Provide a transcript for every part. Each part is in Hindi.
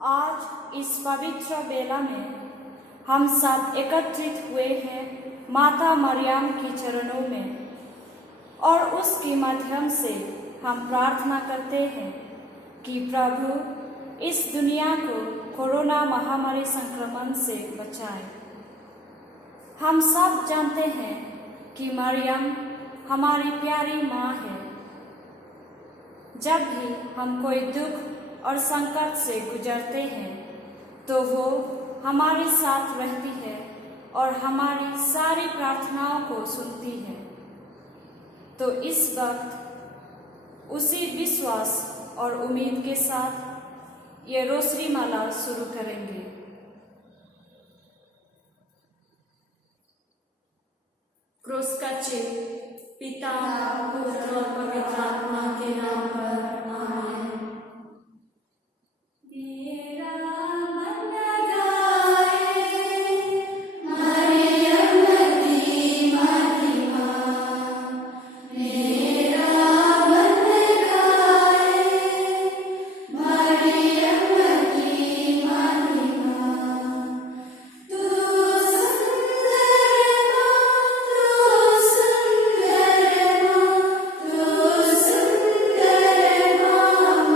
आज इस पवित्र बेला में हम सब एकत्रित हुए हैं माता मरियम की चरणों में और उसके माध्यम से हम प्रार्थना करते हैं कि प्रभु इस दुनिया को कोरोना महामारी संक्रमण से बचाए। हम सब जानते हैं कि मरियम हमारी प्यारी माँ है। जब भी हम कोई दुख और संकट से गुजरते हैं तो वो हमारे साथ रहती है और हमारी सारी प्रार्थनाओं को सुनती है। तो इस वक्त उसी विश्वास और उम्मीद के साथ ये रोसरी माला शुरू करेंगे। क्रूस का चिन्ह पिता, पुत्र और पवित्र आत्मा के नाम पर, आमीन। Thank you.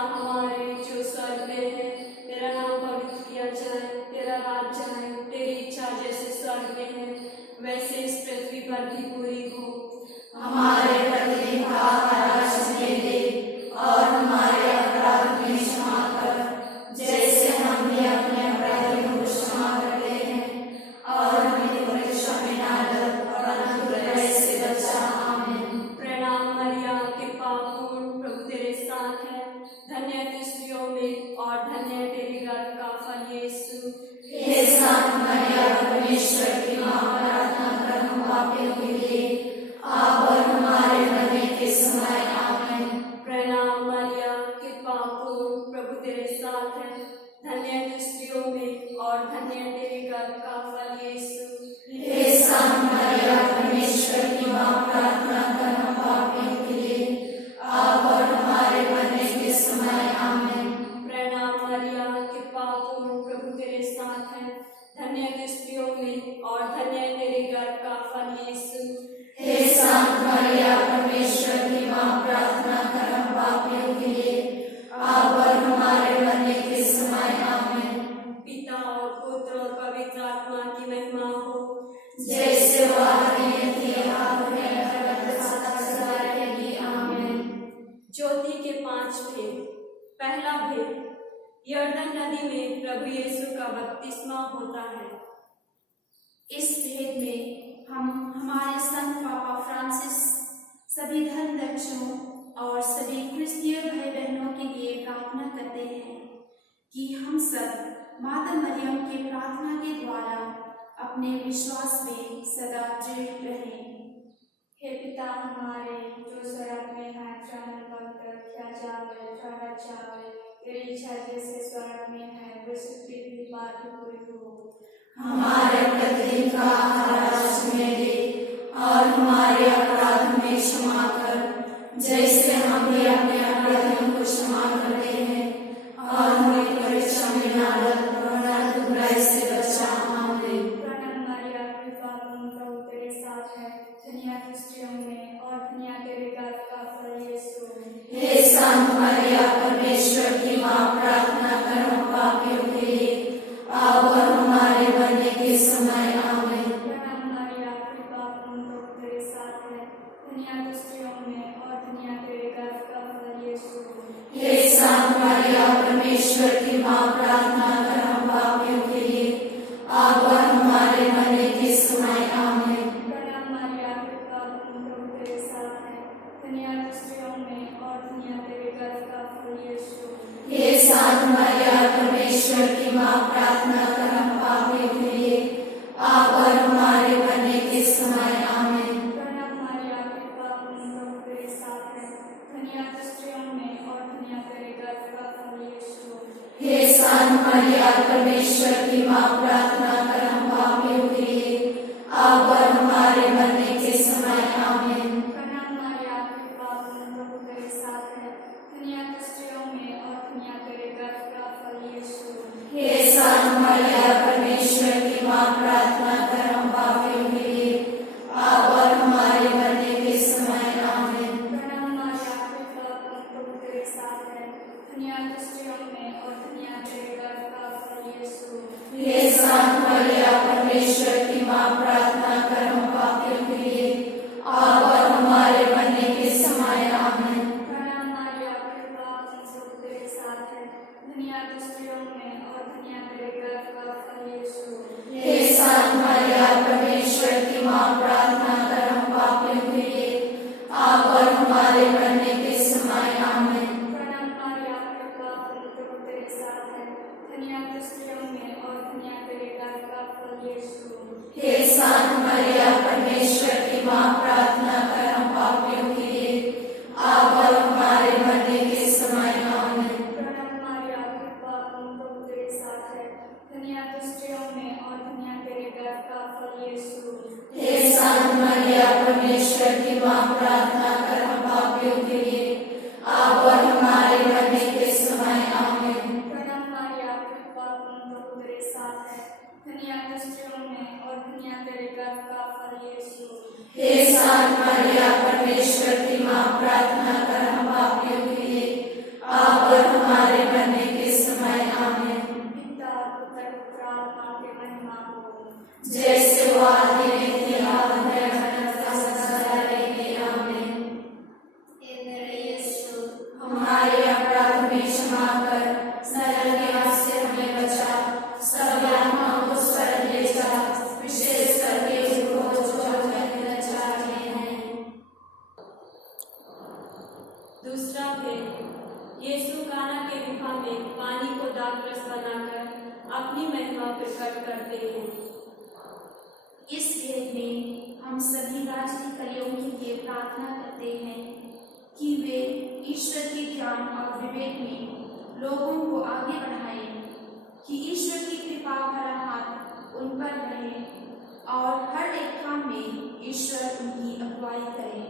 हमारे जो स्वर्ग में है, तेरा नाम पवित्र किया जाए, तेरा राज्य आए, तेरी इच्छा जैसे स्वर्ग में है वैसे इस पृथ्वी पर भी पूरी हो। हमारे प्रतिदिन का आहार आज हमें दे, और हमारे अपराध में क्षमा कर, जैसे हम भी अपने अपराधियों को क्षमा करते हैं, और हमें परीक्षा में न डाल, परंतु बुराई से बचा। आमीन। प्रणाम मरियम, कृपा पूर्ण, प्रभु तेरे साथ है, धन्य तू स्त्रियों में और धन्य तेरे गर्भ का फल यीशु। हे संत मरियम, परमेश्वर की माँ, प्रार्थना कर हम पापियों के लिए, अब और हमारे मरने के समय। आमीन। प्रणाम मरियम, कृपा पूर्ण, प्रभु तेरे साथ है, धन्य तू स्त्रियों में और धन्य तेरे गर्भ का फल यीशु। हे संत मरियम, परमेश्वर की माँ, प्रार्थना कर हम पापियों के लिए, अब और हमारे मरने के समय। आमीन। प्रणाम मरियम, कृपा पूर्ण, प्रभु तेरे साथ है, धन्य तू स्त्रियों में और धन्य तेरे गर्भ का फल यीशु। हे संत मरियम, परमेश्वर की माँ, प्रार्थना कर हम पापियों के लिए, अब और हमारे मरने के समय। आमीन। पिता और पुत्र और पवित्र आत्मा की महिमा हो, जैसे वह आदि में थी, अब है, सदा सदा रहेगी। आमीन। ज्योति के 5 भेद। पहला भेद, यरदन नदी में प्रभु यीशु का बपतिस्मा होता है। इस भेद में हम हमारे संत पापा फ्रांसिस, सभी धर्मदक्षों और सभी क्रिस्तीय भाई बहनों के लिए प्रार्थना करते हैं कि हम सब माता मरियम के प्रार्थना के द्वारा अपने विश्वास में सदा दृढ़ रहें। हे पिता हमारे जो स्वर्ग में है, क्या जावे, ठहरा जावे, तेरी इच्छा जैसे स्वर्ग में है वैसे पृथ्वी पर भी पूरी हो। हमारे प्रतिदिन का आहार आज हमें दे, और हमारे अपराध में क्षमा कर, जैसे हम भी अपने अपराधियों को क्षमा करते हैं, और हमें परीक्षा में न डाल, परंतु बुराई से बचा। आमीन। प्रणाम मरियम, कृपा पूर्ण, प्रभु तेरे साथ है, धन्य तू स्त्रियों में और धन्य तेरे गर्भ का फल यीशु। हे संत मरियम, परमेश्वर की माँ, प्रार्थना कर हम पापियों के लिए, अब और हमारे मरने के समय। आमीन। प्रणाम मरियम, कृपा पूर्ण, प्रभु तेरे साथ है, धन्य तू स्त्रियों में और धन्य तेरे गर्भ का फल यीशु। हे संत मरियम, परमेश्वर की माँ, प्रार्थना कर हम पापियों के लिए, अब और हमारे मरने के समय। आमीन। प्रणाम मरियम, कृपा पूर्ण, प्रभु तेरे साथ है, धन्य तू स्त्रियों में और धन्य तेरे गर्भ का फल यीशु। हे संत मरियम, परमेश्वर की माँ, प्रार्थना कर हम पापियों के लिए, अब और हमारे मरने के समय। आमीन। प्रणाम मरियम, कृपा पूर्ण, प्रभु तेरे साथ है, धन्य तू स्त्रियों में और धन्य तेरे गर्भ का फल यीशु। हे संत मरियम, परमेश्वर की माँ, प्रार्थना कर हम पापियों के लिए, अब और हमारे मरने के समय। आमीन। प्रणाम मरियम, कृपा पूर्ण, प्रभु तेरे साथ है, धन्य तू स्त्रियों में और धन्य तेरे गर्भ का फल यीशु। हे संत मरियम, परमेश्वर की माँ, प्रार्थना कर हम पापियों के लिए, अब और हमारे मरने के समय। आमीन। प्रणाम मरियम, कृपा पूर्ण, प्रभु तेरे साथ है, धन्य तू स्त्रियों में और धन्य तेरे गर्भ का फल यीशु। हे संत मरियम, परमेश्वर की माँ, प्रार्थना कर हम पापियों के लिए, अब और हमारे मरने के समय। आमीन। प्रणाम मरियम, कृपा पूर्ण, प्रभु तेरे साथ है, धन्य तू स्त्रियों में और धन्य तेरे गर्भ का फल यीशु। हे संत मरियम, परमेश्वर की माँ, प्रार्थना कर हम पापियों के लिए, अब और हमारे मरने के समय। आमीन। प्रणाम मरियम, कृपा पूर्ण, प्रभु तेरे साथ है, धन्य तू स्त्रियों में और धन्य तेरे गर्भ का फल यीशु। हे संत मरियम, परमेश्वर की माँ, प्रार्थना कर हम पापियों के लिए, अब और हमारे मरने के समय। आमीन। प्रणाम मरियम, कृपा पूर्ण, प्रभु तेरे साथ है, धन्य तू स्त्रियों में और धन्य तेरे गर्भ का फल यीशु। हे संत मरियम, परमेश्वर की माँ, प्रार्थना कर हम पापियों के लिए, अब और हमारे मरने के समय। आमीन। प्रणाम मरियम, कृपा पूर्ण, प्रभु तेरे साथ है, धन्य तू स्त्रियों में और धन्य तेरे गर्भ का फल यीशु। हे संत मरियम, परमेश्वर की माँ, प्रार्थना कर हम पापियों के लिए, अब और हमारे मरने के समय आमीन। पिता पुत्र पुत्र आत्मा के महिमा हो, जैसे वो आदि में थी अब है अनंत सदा रहेगी आमीन। हे मेरे यीशु, हमारे अपराध में क्षमा कर, नरक के आग से हमें बचा, सब आत्माओं को स्वर्ग ले जा, विशेष करके उनको जो जगत चाहते हैं। दूसरा भेद। यीशु काना के गुफा में पानी को दाखरस बनाकर अपनी महिमा प्रकट करते हैं। इस भेद में हम सभी राजनीतियों के लिए प्रार्थना करते हैं कि वे ईश्वर के ज्ञान और विवेक में लोगों को आगे बढ़ाएं, कि ईश्वर की कृपा भरा हाथ उन पर रहे और हर एक काम में ईश्वर उनकी अगुवाई करे।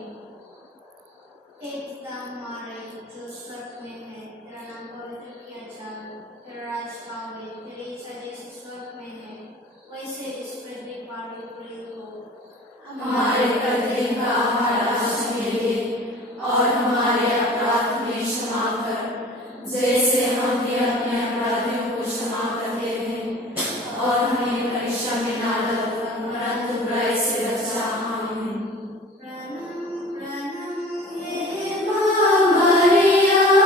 हे पिता हमारे जो स्वर्ग में है, तेरा नाम पवित्र किया जाए, तेरा राज आवे, तेरी इच्छा जैसे स्वर्ग में है वैसे इस पृथ्वी पर भी पूरी हो। हमारे प्रतिदिन का आहार आज हमें दे, और हमारे अपराध में क्षमा कर, जैसे हम भी अपने अपराधियों को क्षमा करते हैं, और हमें परीक्षा में ना डाल, परंतु बुराई से बचा। आमीन। प्रणम प्रणम हे माँ मरियम,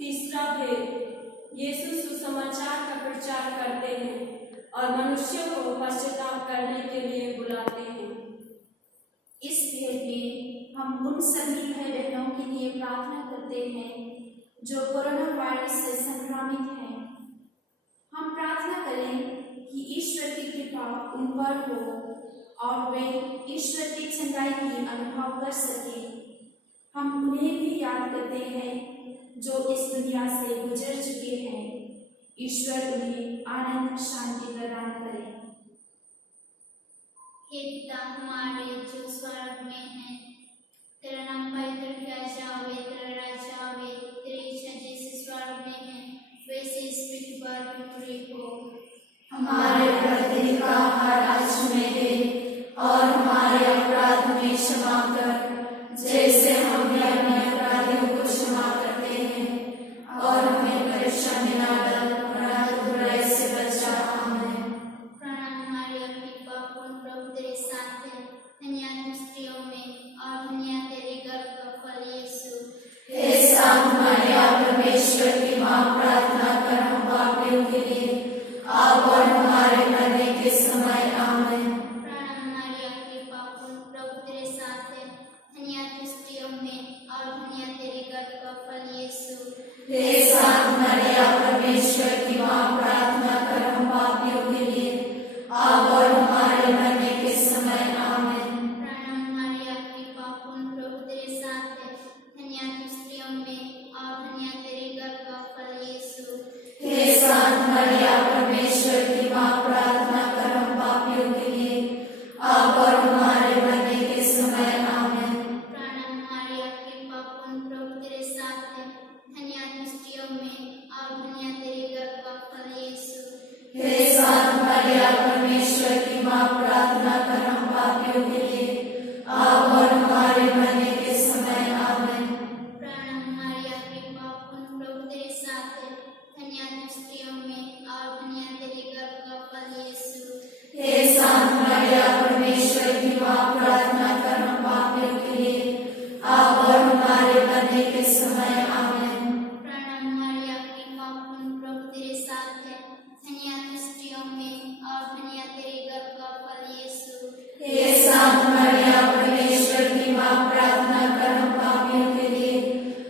तीसरा भेद, यीशु सुसमाचार का प्रचार करते हैं और मनुष्यों को पश्चाताप करने के लिए बुलाते हैं। इस भेद में हम उन सभी भाई बहनों के लिए प्रार्थना करते हैं जो कोरोना वायरस से संक्रमित हैं। हम प्रार्थना करें कि ईश्वर की कृपा उन पर हो और वे ईश्वर की चंगाई की अनुभव कर सके। हम उन्हें भी याद करते हैं जो इस दुनिया से गुजर चुके हैं। ईश्वर उन्हें आनंद शांति प्रदान करे। हे पिता हमारे जो स्वर्ग में है, तेरा नाम पवित्र किया जावे, तेरा राज्य आवे, तेरी इच्छा जैसे स्वर्ग में है वैसे इस पृथ्वी पर भी पूरी हो। हमारे प्रतिदिन का आहार आज हमें दे और हमारे अपराध में क्षमा कर जैसे हम भी अपने अपराधियों को क्षमा करते हैं, और हमें परीक्षा में न डाल वरन बुराई से बचा। आमीन। प्रणाम हमारे कृपा पूर्ण प्रभु तेरे साथ है, धन्य तू स्त्रियों में और धन्य तेरे गर्भ का फल यीशु। हे शांत मरिया, परमेश्वर की माँ, प्रार्थना कर हम पापियों के लिए अब और हमारे मरने के समय। आमीन। प्रणाम हमारे कृपा पूर्ण प्रभु तेरे साथ है, धन्य तू स्त्रियों में और धन्य तेरे गर्भ का फल यीशु। हे शांत मरिया, परमेश्वर की माँ, प्रार्थना कर हम पापियों के लिए अब और हमारे मरने के समय। आमीन। प्रणाम हमारे कृपा पूर्ण प्रभु तेरे साथ है, धन्य तू स्त्रियों में और धन्य तेरे गर्भ का फल यीशु। हे शांत मरिया, परमेश्वर की माँ, प्रार्थना कर हम पापियों के लिए अब और हमारे मरने के समय। आमीन। प्रणाम हमारे कृपा पूर्ण प्रभु तेरे साथ है, धन्य तू स्त्रियों में और धन्य तेरे गर्भ का फल यीशु। हे शांत मरिया, परमेश्वर की माँ, प्रार्थना कर हम पापियों के लिए अब और हमारे मरने के समय। आमीन। प्रणाम हमारे कृपा पूर्ण प्रभु तेरे साथ है, धन्य तू स्त्रियों में और धन्य तेरे गर्भ का फल यीशु। हे शांत मरिया, परमेश्वर की माँ, प्रार्थना कर हम पापियों के लिए अब और हमारे मरने के समय। आमीन। प्रणाम हमारे कृपा पूर्ण प्रभु तेरे साथ है, धन्य तू स्त्रियों में और धन्य तेरे गर्भ का फल यीशु। हे शांत मरिया, परमेश्वर की माँ, प्रार्थना कर हम पापियों के लिए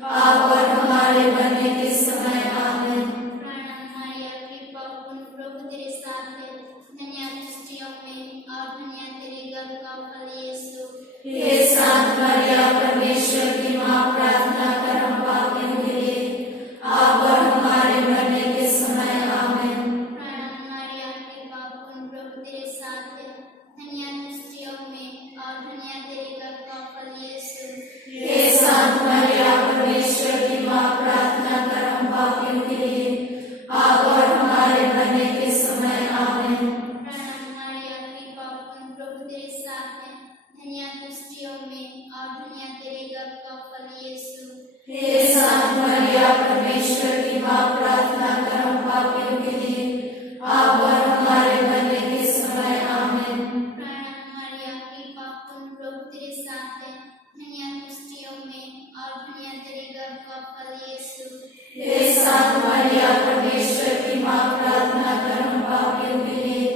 अब और हमारे मरने के समय। आमीन। प्रणाम हमारे कृपा पूर्ण प्रभु तेरे साथ है, धन्य तू स्त्रियों में और धन्य तेरे गर्भ का फल यीशु। हे शांत मरिया, परमेश्वर की माँ, प्रार्थना कर हम पापियों के लिए अब और हमारे मरने के समय। आमीन। प्रणाम हमारे कृपा पूर्ण प्रभु तेरे साथ है, धन्य तू स्त्रियों में और धन्य तेरे गर्भ का फल यीशु। हे शांत मरिया, परमेश्वर की माँ, प्रार्थना कर हम पापियों के लिए अब और हमारे मरने के समय। आमीन। प्रणाम हमारे कृपा पूर्ण प्रभु तेरे साथ है, धन्य तू स्त्रियों में और धन्य तेरे गर्भ का फल यीशु। हे शांत मरिया, परमेश्वर की माँ, प्रार्थना कर हम पापियों के लिए अब और हमारे मरने के समय। आमीन। प्रणाम हमारे कृपा पूर्ण प्रभु तेरे साथ है, धन्य तू स्त्रियों में और धन्य तेरे गर्भ का फल यीशु। हे शांत मरिया, परमेश्वर की माँ, प्रार्थना कर हम पापियों के लिए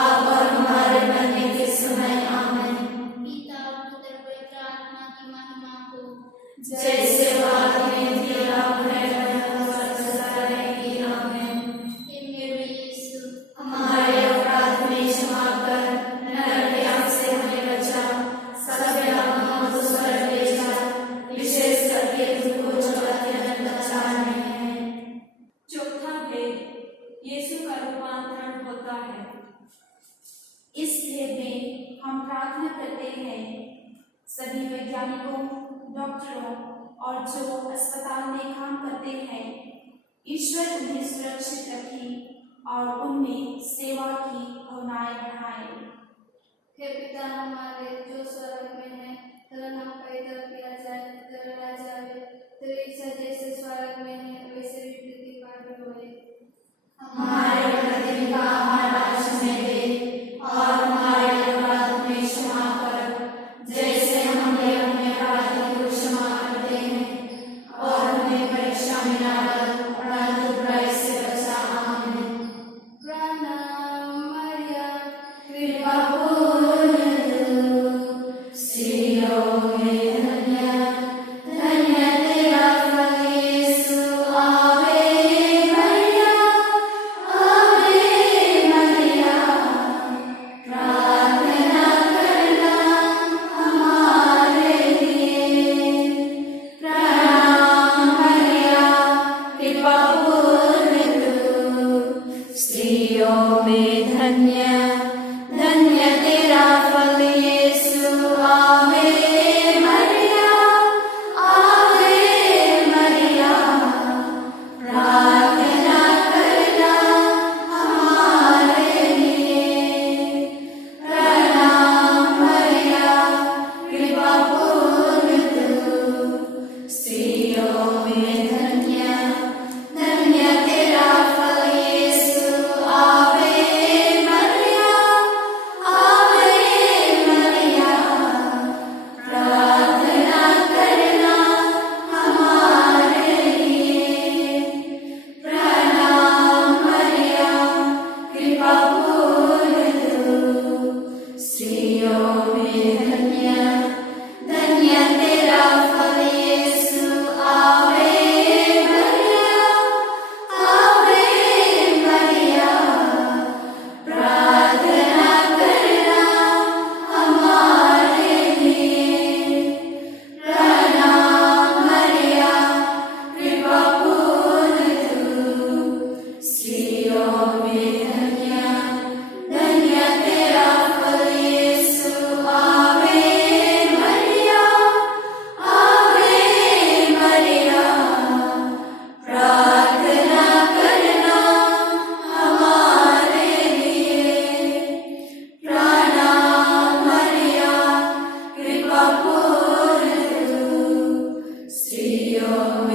अब और हमारे मरने के समय। आमीन। पिता और पुत्र पवित्र आत्मा की महिमा हो। जैसे आदि में थी, अब है, सदा रहेगी। आमीन। हे मेरे यीशु, हमारे अपराध में क्षमा कर, नरक के आग से हमें बचा, सब आत्माओं को स्वर्ग ले जा, विशेष करके तुमको जो अत्यंत लाचार में है। चौथा भेद, यीशु का रूपांतरण होता है। इस भेद में हम प्रार्थना करते हैं सभी वैज्ञानिकों, डॉक्टरों और जो अस्पताल में काम करते हैं, ईश्वर उन्हें सुरक्षित रखे और उनमें सेवा की भावनाएं बढ़ाए। हे पिता हमारे जो स्वर्ग में है, तेरा नाम पवित्र किया जाए, तेरा राज्य आवे, तेरी इच्छा जैसे स्वर्ग में है वैसे भी पृथ्वी पर भी होए। हमारे प्रतिदिन का आहार आज हमें दे और हमारे अपराध में क्षमा कर जैसे हम भी अपने अपराधियों को क्षमा करते हैं, और हमें परीक्षा में न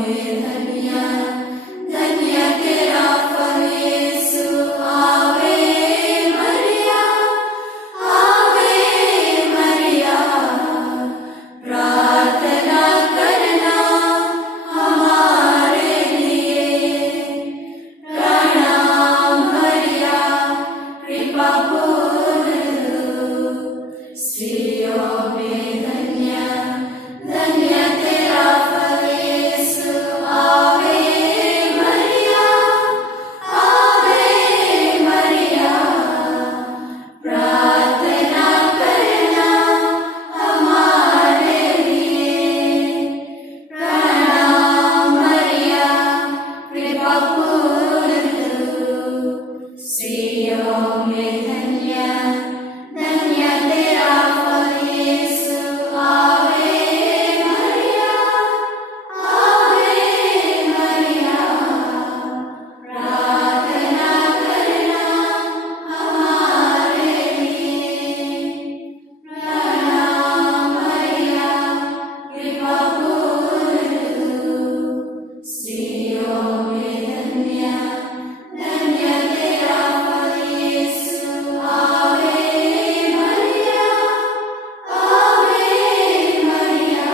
में धन्य धन्य तेरा फल यीशु। आवे मरिया, आवे मरिया, प्रार्थना करना हमारे लिए। प्रणाम मरिया, कृपा पूर्ण स्त्रियों में धन्य धन्य तेरा फल यीशु। आवे मरिया, आवे मरिया, प्रार्थना करना हमारे लिए। प्रणाम मरिया, कृपा पूर्ण स्त्रियों में धन्य धन्य तेरा फल यीशु। आवे मरिया, आवे मरिया, प्रार्थना करना हमारे लिए। प्रणाम मरिया, कृपा पूर्ण स्त्रियों में धन्य धन्य तेरा फल यीशु। आवे मरिया, आवे मरिया,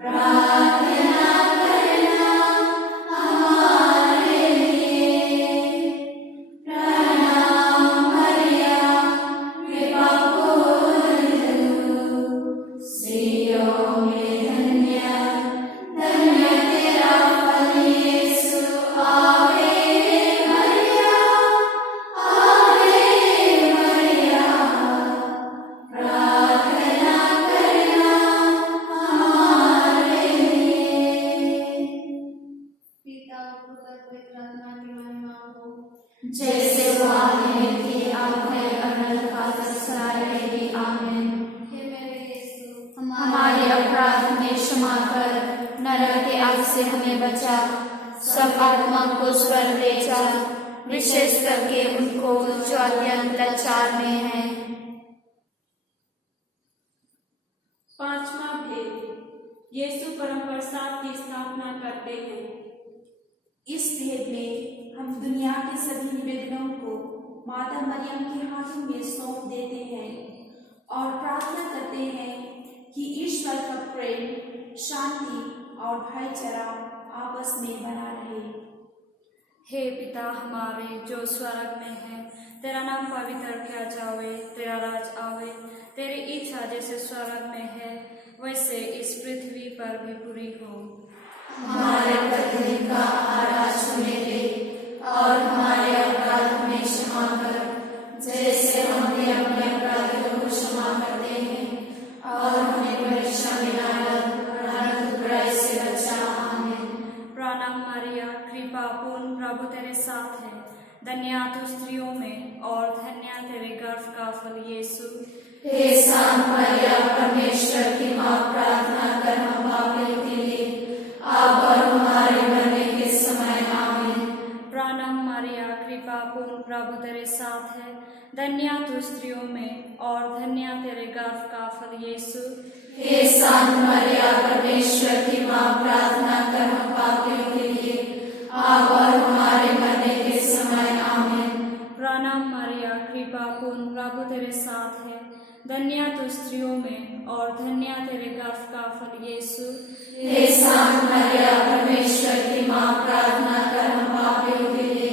प्रार्थना करना हमारे लिए। प्रणाम मरिया, कृपा पूर्ण स्त्रियों में धन्य धन्य तेरा फल यीशु। आवे मरिया, आवे मरिया, प्रार्थना करना हमारे लिए। पिता पुत्र पवित्र आत्मा की महिमा हो। जैसे वो आदि में थी, अब है, अनंत काल तक सदा रहेगी। आमीन। हे मेरे यीशु, हमारे अपराध में क्षमा कर, नरक के आग से हमें बचा, सब आत्मा को स्वर्ग ले जा, विशेष करके उनको जो अत्यंत लाचार में है। पांचवा भेद, यीशु परम प्रसाद की स्थापना करते हैं। इस भेद में हम दुनिया के सभी निवेदनों को माता मरियम के हाथों में सौंप देते हैं और प्रार्थना करते हैं कि ईश्वर का प्रेम, शांति और भाईचारा आपस में बना रहे। हे पिता हमारे जो स्वर्ग में है, तेरा नाम पवित्र किया जावे, तेरा राज आवे, तेरी इच्छा जैसे स्वर्ग में है वैसे इस पृथ्वी पर भी पूरी हो। हमारे प्रतिदिन का आहार आज हमें दे, और हमारे अपराध हमें क्षमा कर, जैसे हम भी अपने अपराधियों को क्षमा करते हैं। और हमें परीक्षा में न डाल, परंतु बुराई से बचा। आमीन। प्रणाम मरिया, कृपा पूर्ण, प्रभु तेरे साथ है, धन्य तू स्त्रियों में और धन्य तेरे गर्भ का फल यीशु। हे शांत मरिया, परमेश्वर की माँ, प्रार्थना कर हम पापियों के लिए, अब और हमारे मरने के समय। आमीन। प्रणाम मरिया, कृपा पूर्ण, प्रभु तेरे साथ है, धन्य तू स्त्रियों में और धन्य तेरे गर्भ का फल यीशु। हे शांत मरिया, परमेश्वर की माँ, प्रार्थना कर हम पापियों के लिए, अब और हमारे मरने के समय। आमीन। प्रणाम मरिया, कृपा पूर्ण, प्रभु तेरे साथ है, धन्य तू स्त्रियों में और धन्य तेरे गर्भ का फल यीशु। हे शांत मरिया, परमेश्वर की माँ, प्रार्थना कर हम पापियों के लिए,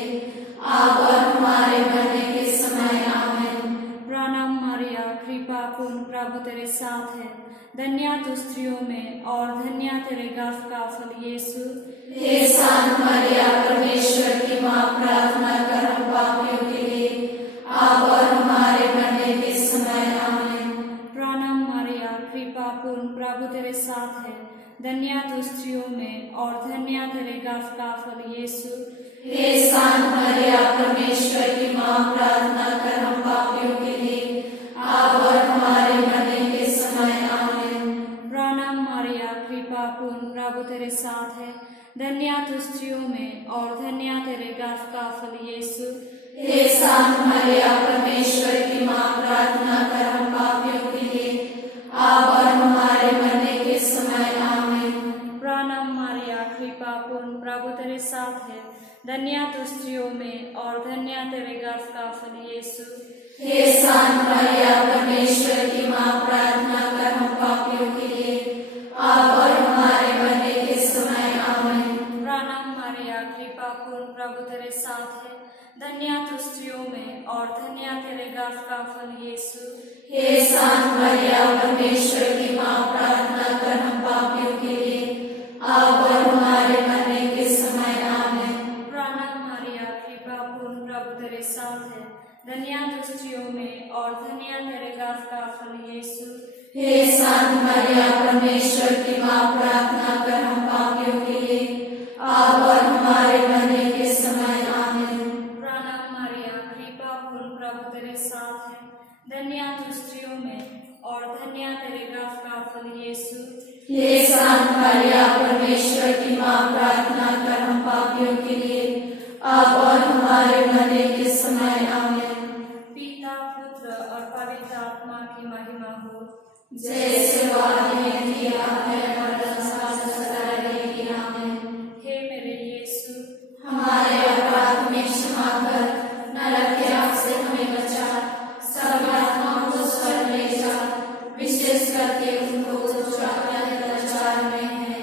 अब और हमारे मरने के समय। आमीन। प्रणाम मरिया, कृपा पूर्ण, प्रभु तेरे साथ है, धन्य तू स्त्रियों में और धन्य तेरे गर्भ का फल यीशु। हे शांत मरिया, परमेश्वर की माँ, प्रार्थना कर हम पापियों के लिए, अब और हमारे मरने के समय। आमीन। प्रणाम मरिया, कृपा पूर्ण, प्रभु तेरे साथ है, धन्य तू स्त्रियों में और धन्य तेरे गर्भ का फल यीशु। हे शांत मरिया, परमेश्वर की माँ, प्रार्थना कर हम पापियों के लिए, अब और हमारे मरने के समय। आमीन। प्रणाम मरिया, कृपा पूर्ण, प्रभु तेरे साथ है, धन्य तू स्त्रियों में और धन्य तेरे गर्भ का फल यीशु। हे शांत मरिया, परमेश्वर की माँ, प्रार्थना कर हम पापियों के लिए, अब और हमारे मरने के समय। आमीन। प्रणाम मरिया, प्रभु तेरे साथ है। धन्य तू स्त्रियों में और धन्य तेरे गर्भ का फल यीशु। हे सांत मरिया परमेश्वर की माँ, प्रार्थना कर हम पापियों के लिए, अब और हमारे मरने के समय आमीन। प्रणाम मरिया, कृपा पूर्ण, प्रभु तेरे साथ है। धन्य तू स्त्रियों में और धन्य तेरे गर्भ का फल यीशु। हे सांत मरिया परमेश्वर की माँ, प्रार्थना कर हम पापियों के लिए, अब और हमारे मरने के समय आमीन। प्रणाम मरिया, कृपा पूर्ण, प्रभु तेरे साथ है। धन्य तू स्त्रियों में और धन्य तेरे गर्भ का फल यीशु। हे सांत मरिया परमेश्वर की माँ, प्रार्थना कर हम पापियों के लिए, अब और हमारे मरने के समय आमीन। प्रणाम मरिया, कृपा पूर्ण, प्रभु तेरे साथ है। धन्य तू स्त्रियों में और धन्य तेरे गर्भ का फल यीशु। हे सांत मरिया परमेश्वर की माँ, प्रार्थना कर हम पापियों के लिए, अब और हमारे मरने के समय आमीन। पिता, पुत्र और पवित्र आत्मा की महिमा हो, जैसे आदि में किया है और संसार सदा रहेगी आमीन। हे मेरे यीशु, हमारे अपराध में क्षमा कर, नरक के आग से हमें बचा, सब आत्माओं को स्वर्ग ले जा, विशेष करके उनको जो प्रार्थना लाचार में है।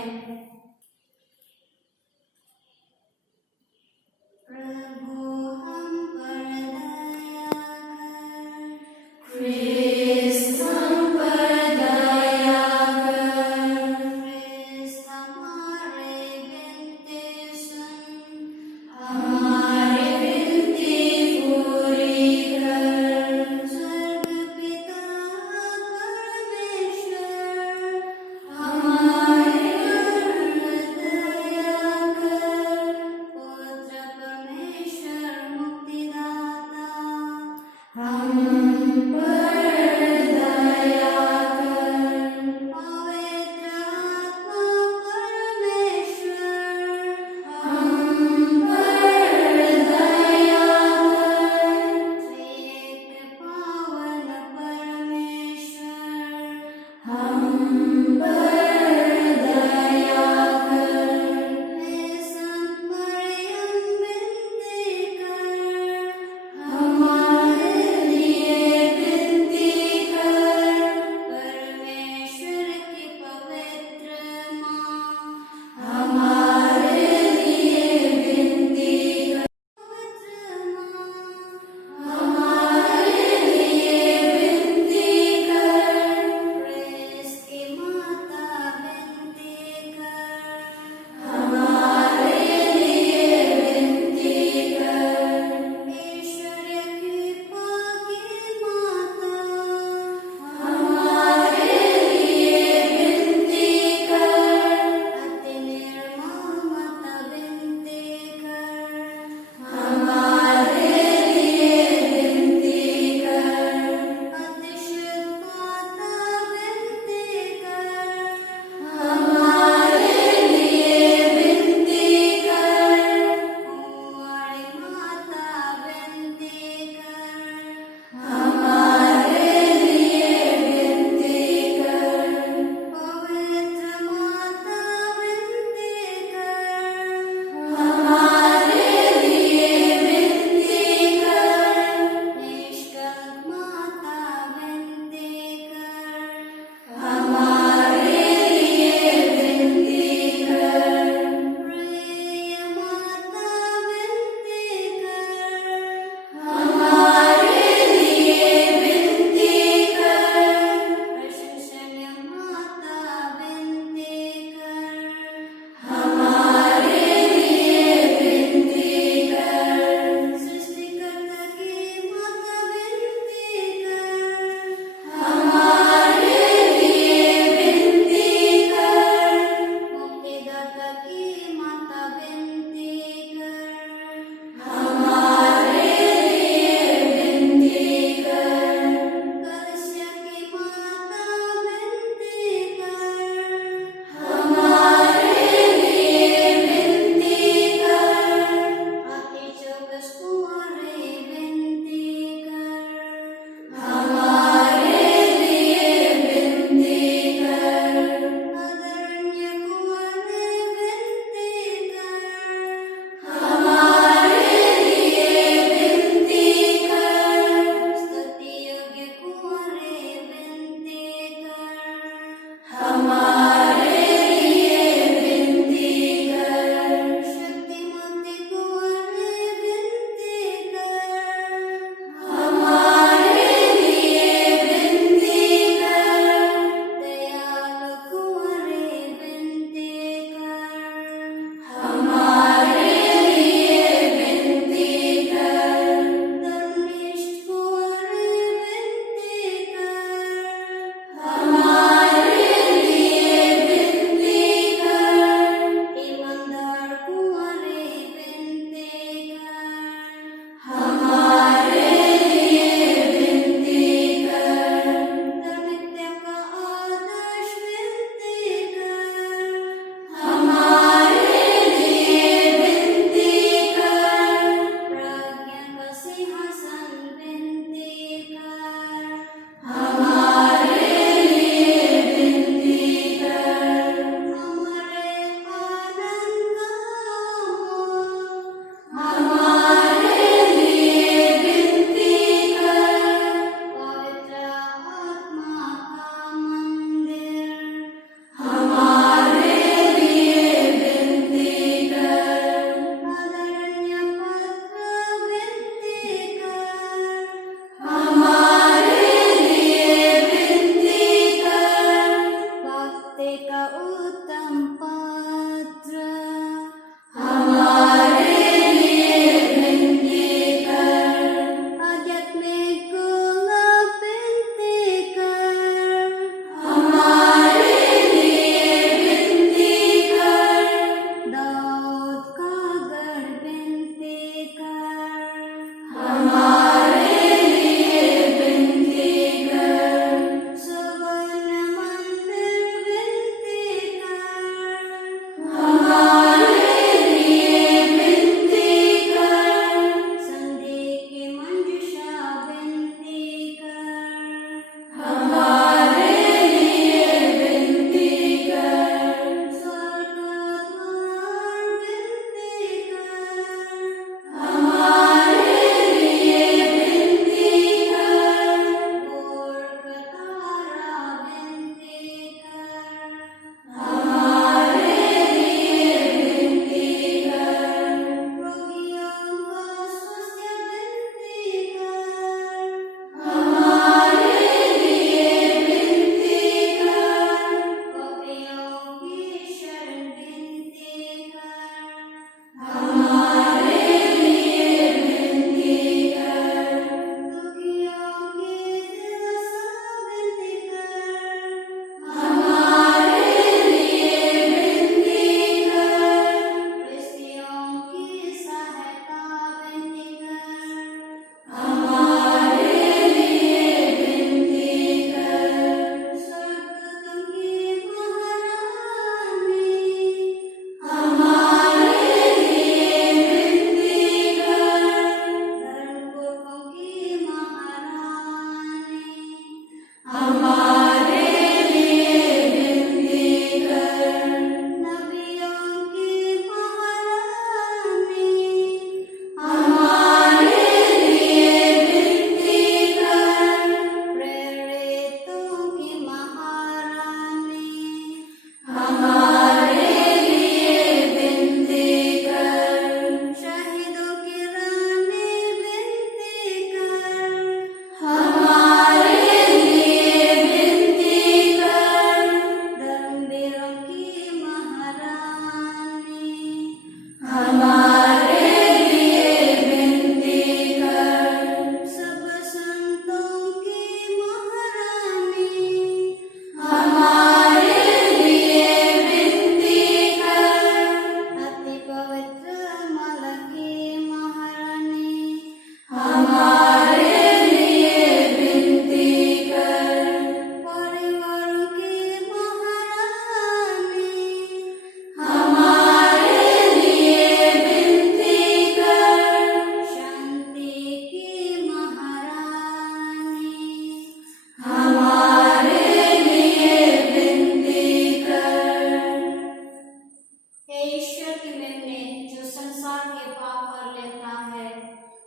हे ईश्वर के मेमने जो संसार के पाप हर लेता है,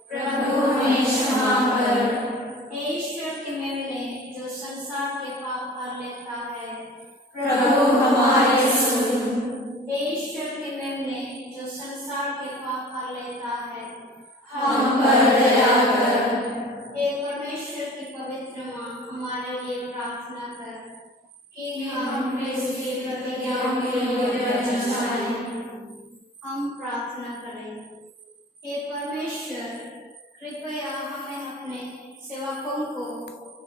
प्रभु हमें क्षमा कर। हे ईश्वर के मेमने जो संसार के पाप हर लेता है, प्रभु हमारी सुन। हे ईश्वर के मेमने जो संसार के पाप हर लेता है, हम पर दया कर। हे परमेश्वर की पवित्र माँ, हमारे लिए प्रार्थना कर कि हम क्रिस्त की प्रतिज्ञाओं के योग्य बन जाएं। हम प्रार्थना करें। हे परमेश्वर, कृपया हमें अपने सेवकों को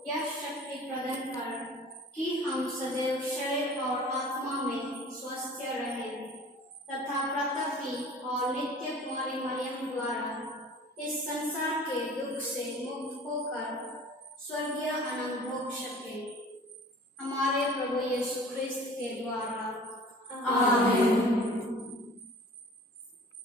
यह शक्ति प्रदान कर कि हम सदैव शरीर और आत्मा में स्वस्थ रहें तथा प्रतापी और नित्य कुमारी मरियम द्वारा इस संसार के दुख से मुक्त होकर स्वर्गीय आनंद भोग सके, हमारे प्रभु यीशु क्रिस्त के द्वारा। आमीन।